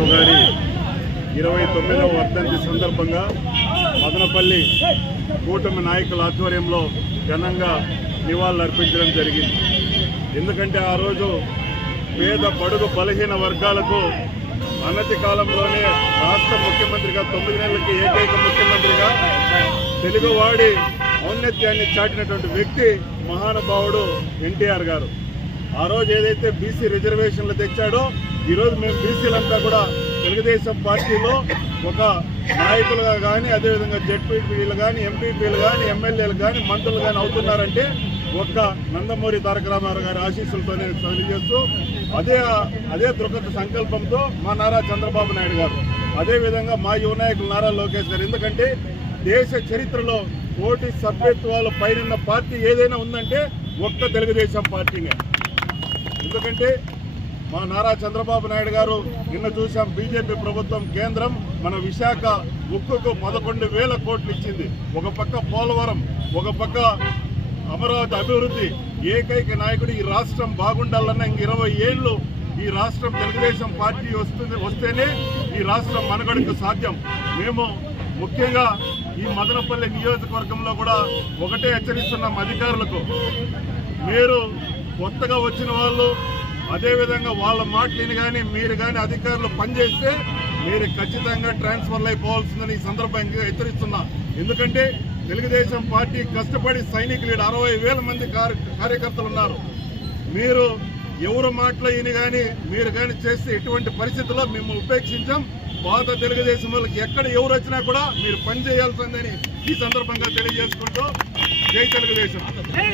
రామారావు గారి ఇరవై తొమ్మిదవ వర్ధంతి సందర్భంగా మదనపల్లి కూటమి నాయకుల ఆధ్వర్యంలో ఘనంగా నివాళులు అర్పించడం జరిగింది ఎందుకంటే ఆ రోజు పేద పడుగు బలహీన వర్గాలకు అనతి కాలంలోనే రాష్ట్ర ముఖ్యమంత్రిగా తొమ్మిది నెలలకి ఏకైక ముఖ్యమంత్రిగా తెలుగువాడి ఔన్నత్యాన్ని చాటినటువంటి వ్యక్తి మహానుభావుడు ఎన్టీఆర్ గారు ఆ రోజు ఏదైతే బీసీ రిజర్వేషన్లు తెచ్చాడో ఈరోజు మేము బీసీలంతా కూడా తెలుగుదేశం పార్టీలో ఒక నాయకులుగా కానీ అదేవిధంగా జెడ్పీపీలు కానీ ఎంపీపీలు కానీ ఎమ్మెల్యేలు కానీ మంత్రులు కానీ అవుతున్నారంటే ఒక్క నందమూరి తారక రామారావు గారి ఆశీస్సులతో నేను తెలియజేస్తూ అదే అదే దృకత సంకల్పంతో మా నారా చంద్రబాబు నాయుడు గారు అదేవిధంగా మా యువ నాయకులు నారా లోకేష్ గారు ఎందుకంటే దేశ చరిత్రలో ఓటి సభ్యత్వాలు పైన పార్టీ ఏదైనా ఉందంటే ఒక్క తెలుగుదేశం పార్టీనే ఎందుకంటే మా నారా చంద్రబాబు నాయుడు గారు నిన్న చూసాం బీజేపీ ప్రభుత్వం కేంద్రం మన విశాఖ ఉక్కుకు పదకొండు వేల కోట్లు ఇచ్చింది ఒక పక్క పోలవరం ఒక పక్క అమరావతి అభివృద్ధి ఏకైక నాయకుడు ఈ రాష్ట్రం బాగుండాలన్న ఇంక ఇరవై ఏళ్ళు ఈ రాష్ట్రం తెలుగుదేశం పార్టీ వస్తుంది వస్తేనే ఈ రాష్ట్రం మనుగడకు సాధ్యం మేము ముఖ్యంగా ఈ మదనపల్లి నియోజకవర్గంలో కూడా ఒకటే హెచ్చరిస్తున్నాం అధికారులకు మీరు కొత్తగా వచ్చిన వాళ్ళు అదేవిధంగా వాళ్ళ మాటలను కానీ మీరు కానీ అధికారులు పనిచేస్తే మీరు ఖచ్చితంగా ట్రాన్స్ఫర్ అయిపోవాల్సిందని ఈ సందర్భంగా హెచ్చరిస్తున్నా ఎందుకంటే తెలుగుదేశం పార్టీ కష్టపడి సైనికులు అరవై వేల మంది కార్యకర్తలు ఉన్నారు మీరు ఎవరు మాటలు ఈయన కానీ మీరు కానీ చేస్తే ఎటువంటి పరిస్థితుల్లో మేము ఉపేక్షించాం పాత తెలుగుదేశం వాళ్ళకి ఎక్కడ ఎవరు వచ్చినా కూడా మీరు పనిచేయాల్సిందని ఈ సందర్భంగా తెలియజేసుకుంటూ జై తెలుగుదేశం